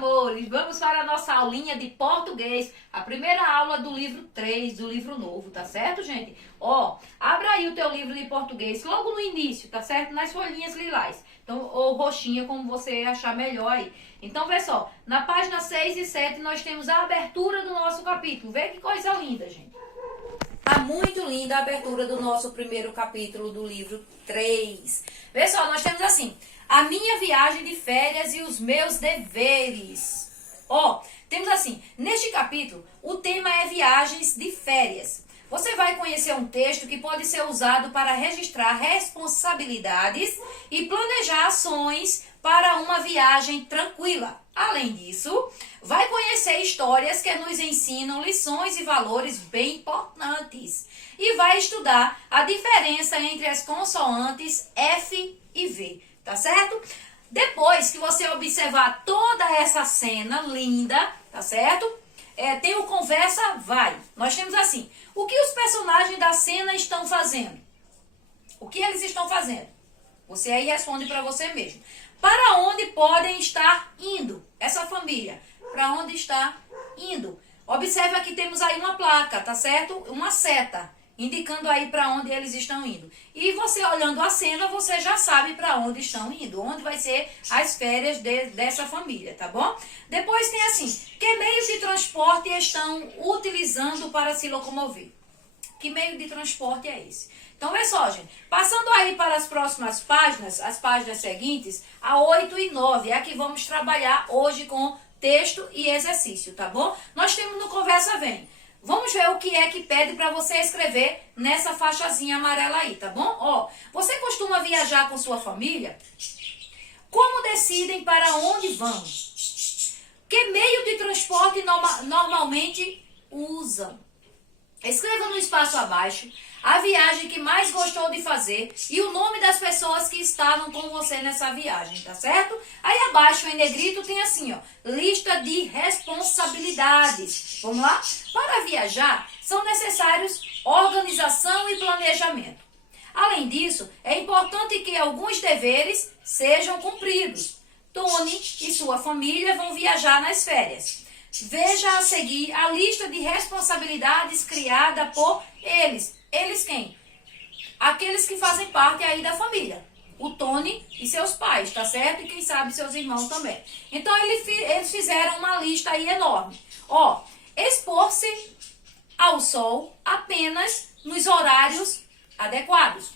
amores, vamos para a nossa aulinha de português, a primeira aula do livro 3, do livro novo, tá certo, gente? Ó, abra aí o teu livro de português logo no início, tá certo? Nas folhinhas lilás, então, ou roxinha, como você achar melhor aí. Então, vê só, na página 6 e 7 nós temos a abertura do nosso capítulo. Vê que coisa linda, gente. Tá muito linda a abertura do nosso primeiro capítulo do livro 3. Vê só, nós temos assim: a minha viagem de férias e os meus deveres. Ó, temos assim, neste capítulo, o tema é viagens de férias. Você vai conhecer um texto que pode ser usado para registrar responsabilidades e planejar ações para uma viagem tranquila. Além disso, vai conhecer histórias que nos ensinam lições e valores bem importantes. E vai estudar a diferença entre as consoantes F e V. Tá certo? Depois que você observar toda essa cena linda, tá certo? Tem o conversa, vai. Nós temos assim: o que os personagens da cena estão fazendo? O que eles estão fazendo? Você aí responde para você mesmo. Para onde podem estar indo? Essa família, para onde está indo? Observa que temos aí uma placa, tá certo? Uma seta, indicando aí para onde eles estão indo. E você olhando a cena, você já sabe para onde estão indo, onde vai ser as férias dessa família, tá bom? Depois tem assim: que meios de transporte estão utilizando para se locomover? Que meio de transporte é esse? Então, vê só, gente. Passando aí para as próximas páginas, as páginas seguintes, a 8 e 9, é a que vamos trabalhar hoje com texto e exercício, tá bom? Nós temos no Conversa Vem. Vamos ver o que é que pede para você escrever nessa faixazinha amarela aí, tá bom? Ó, você costuma viajar com sua família? Como decidem para onde vão? Que meio de transporte normalmente usam? Escreva no espaço abaixo a viagem que mais gostou de fazer e o nome das pessoas que estavam com você nessa viagem, tá certo? Aí abaixo em negrito tem assim, ó, lista de responsabilidades. Vamos lá? Para viajar, são necessários organização e planejamento. Além disso, é importante que alguns deveres sejam cumpridos. Tony e sua família vão viajar nas férias. Veja a seguir a lista de responsabilidades criada por eles. Eles quem? Aqueles que fazem parte aí da família. O Tony e seus pais, tá certo? E quem sabe seus irmãos também. Então eles fizeram uma lista aí enorme. Ó, expor-se ao sol apenas nos horários adequados.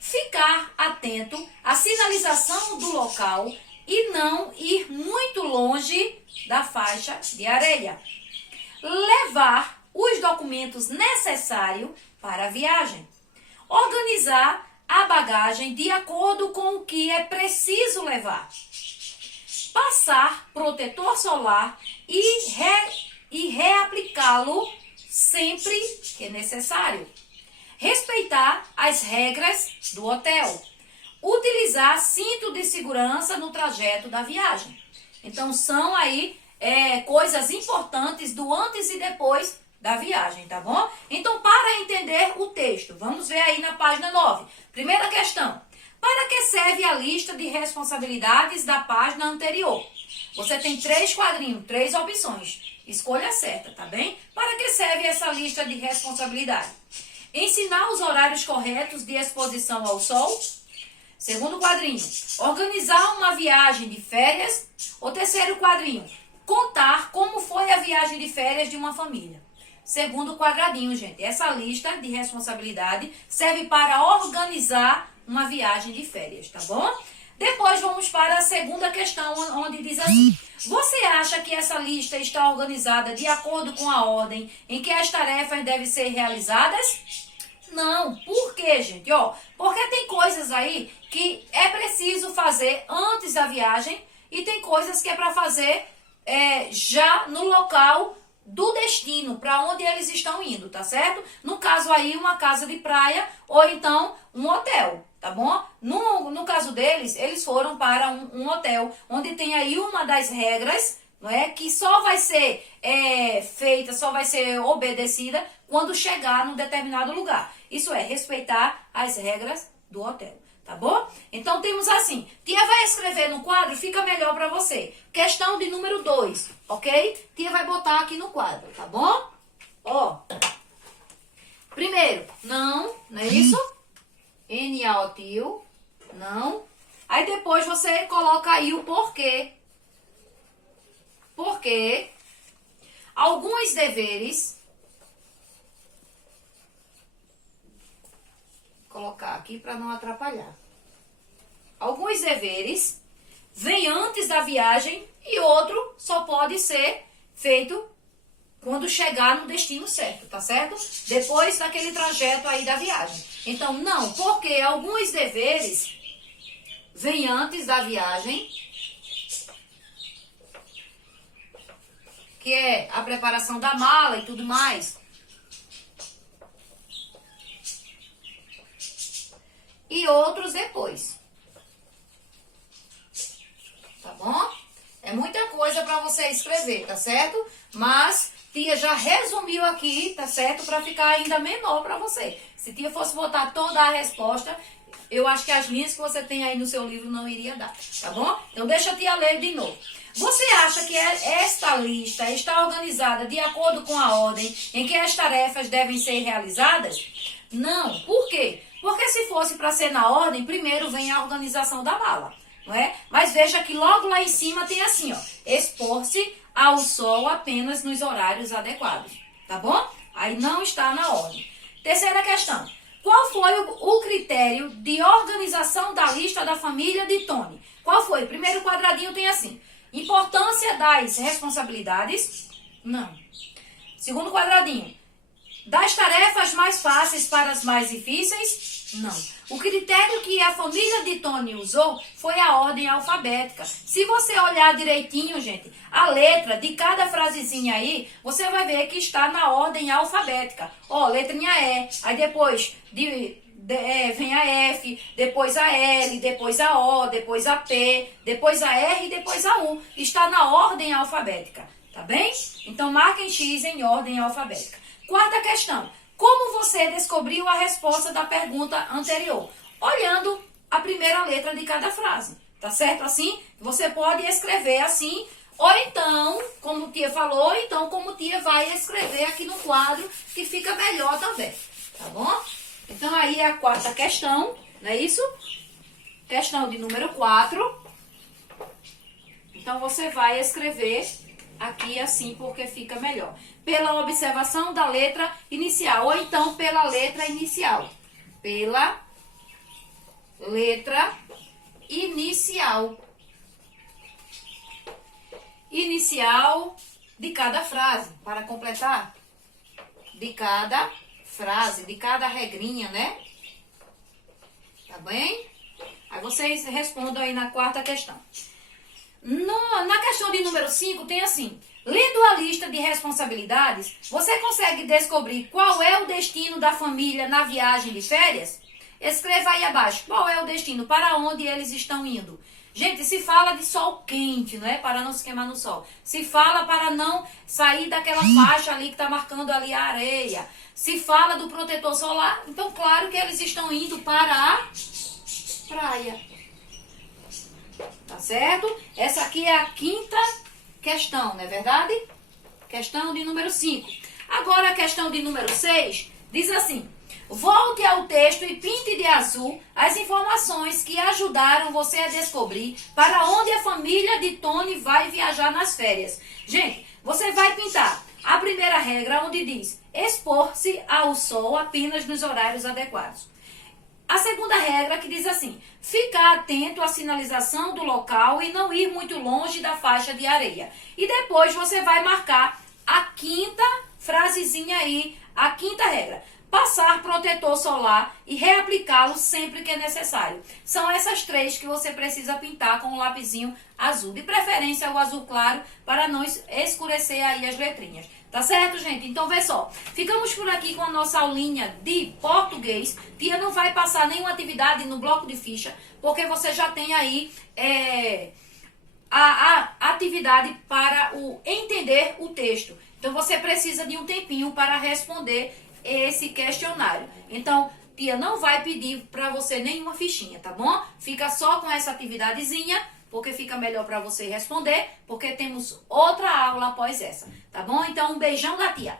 Ficar atento à sinalização do local e não ir muito longe da faixa de areia. Levar os documentos necessários para a viagem. Organizar a bagagem de acordo com o que é preciso levar. Passar protetor solar e reaplicá-lo sempre que necessário. Respeitar as regras do hotel. Utilizar cinto de segurança no trajeto da viagem. Então, são aí coisas importantes do antes e depois da viagem, tá bom? Então, para entender o texto, vamos ver aí na página 9. Primeira questão: para que serve a lista de responsabilidades da página anterior? Você tem 3 quadrinhos, 3 opções. Escolha a certa, tá bem? Para que serve essa lista de responsabilidade? Ensinar os horários corretos de exposição ao sol. Segundo quadrinho, organizar uma viagem de férias. O terceiro quadrinho, contar como foi a viagem de férias de uma família. Segundo quadradinho, gente, essa lista de responsabilidade serve para organizar uma viagem de férias, tá bom? Depois vamos para a segunda questão, onde diz assim: você acha que essa lista está organizada de acordo com a ordem em que as tarefas devem ser realizadas? Não. Por quê, gente? Ó, porque tem coisas aí que é preciso fazer antes da viagem e tem coisas que é para fazer já no local do destino, para onde eles estão indo, tá certo? No caso aí, uma casa de praia ou então um hotel, tá bom? No caso deles, eles foram para um hotel, onde tem aí uma das regras, não é? Que só vai ser feita, só vai ser obedecida quando chegar num determinado lugar. Isso é, respeitar as regras do hotel. Tá bom? Então temos assim, tia vai escrever no quadro, fica melhor para você. Questão de número 2, ok? Tia vai botar aqui no quadro, tá bom? Ó, primeiro, não é isso? NA, tio, não. Aí depois você coloca aí o porquê. Porque alguns deveres, vou colocar aqui para não atrapalhar. Alguns deveres vêm antes da viagem e outro só pode ser feito quando chegar no destino certo, tá certo? Depois daquele trajeto aí da viagem. Então, não, porque alguns deveres vêm antes da viagem, que é a preparação da mala e tudo mais. E outros depois. Tá bom? É muita coisa para você escrever, tá certo? Mas tia já resumiu aqui, tá certo? Para ficar ainda menor para você. Se tia fosse botar toda a resposta, eu acho que as linhas que você tem aí no seu livro não iria dar, tá bom? Então deixa a tia ler de novo. Você acha que esta lista está organizada de acordo com a ordem em que as tarefas devem ser realizadas? Não. Por quê? Porque se fosse para ser na ordem, primeiro vem a organização da mala, não é? Mas veja que logo lá em cima tem assim, ó, expor-se ao sol apenas nos horários adequados, tá bom? Aí não está na ordem. Terceira questão. Qual foi o critério de organização da lista da família de Tony? Qual foi? Primeiro quadradinho tem assim. Importância das responsabilidades? Não. Segundo quadradinho. Das tarefas mais fáceis para as mais difíceis? Não. O critério que a família de Tony usou foi a ordem alfabética. Se você olhar direitinho, gente, a letra de cada frasezinha aí, você vai ver que está na ordem alfabética. Ó, letrinha E, aí depois vem a F, depois a L, depois a O, depois a P, depois a R e depois a U. Está na ordem alfabética, tá bem? Então, marquem X em ordem alfabética. Quarta questão. Como você descobriu a resposta da pergunta anterior? Olhando a primeira letra de cada frase, tá certo? Assim, você pode escrever assim, ou então, como tia falou, ou então como tia vai escrever aqui no quadro, que fica melhor também, tá bom? Então, aí é a quarta questão, não é isso? Questão de número 4. Então, você vai escrever aqui assim, porque fica melhor. Pela observação da letra inicial, ou então pela letra inicial. Pela letra inicial. Inicial de cada frase, para completar. De cada frase, de cada regrinha, né? Tá bem? Aí vocês respondam aí na quarta questão. Na questão de número 5 tem assim. Lendo a lista de responsabilidades, você consegue descobrir qual é o destino da família na viagem de férias? Escreva aí abaixo. Qual é o destino? Para onde eles estão indo? Gente, se fala de sol quente, não é? Para não se queimar no sol. Se fala para não sair daquela faixa ali que está marcando ali a areia. Se fala do protetor solar, então claro que eles estão indo para a praia. Tá certo? Essa aqui é a quinta questão, não é verdade? Questão de número 5. Agora a questão de número 6 diz assim. Volte ao texto e pinte de azul as informações que ajudaram você a descobrir para onde a família de Tony vai viajar nas férias. Gente, você vai pintar a primeira regra onde diz expor-se ao sol apenas nos horários adequados. A segunda regra que diz assim, ficar atento à sinalização do local e não ir muito longe da faixa de areia. E depois você vai marcar a quinta frasezinha aí, a quinta regra. Passar protetor solar e reaplicá-lo sempre que é necessário. São essas três que você precisa pintar com um lapisinho azul. De preferência o azul claro, para não escurecer aí as letrinhas. Tá certo, gente? Então, vê só. Ficamos por aqui com a nossa aulinha de português. Tia não vai passar nenhuma atividade no bloco de ficha, porque você já tem aí a atividade para entender o texto. Então, você precisa de um tempinho para responder esse questionário. Então, tia não vai pedir pra você nenhuma fichinha, tá bom? Fica só com essa atividadezinha, porque fica melhor pra você responder, porque temos outra aula após essa, tá bom? Então, um beijão da tia.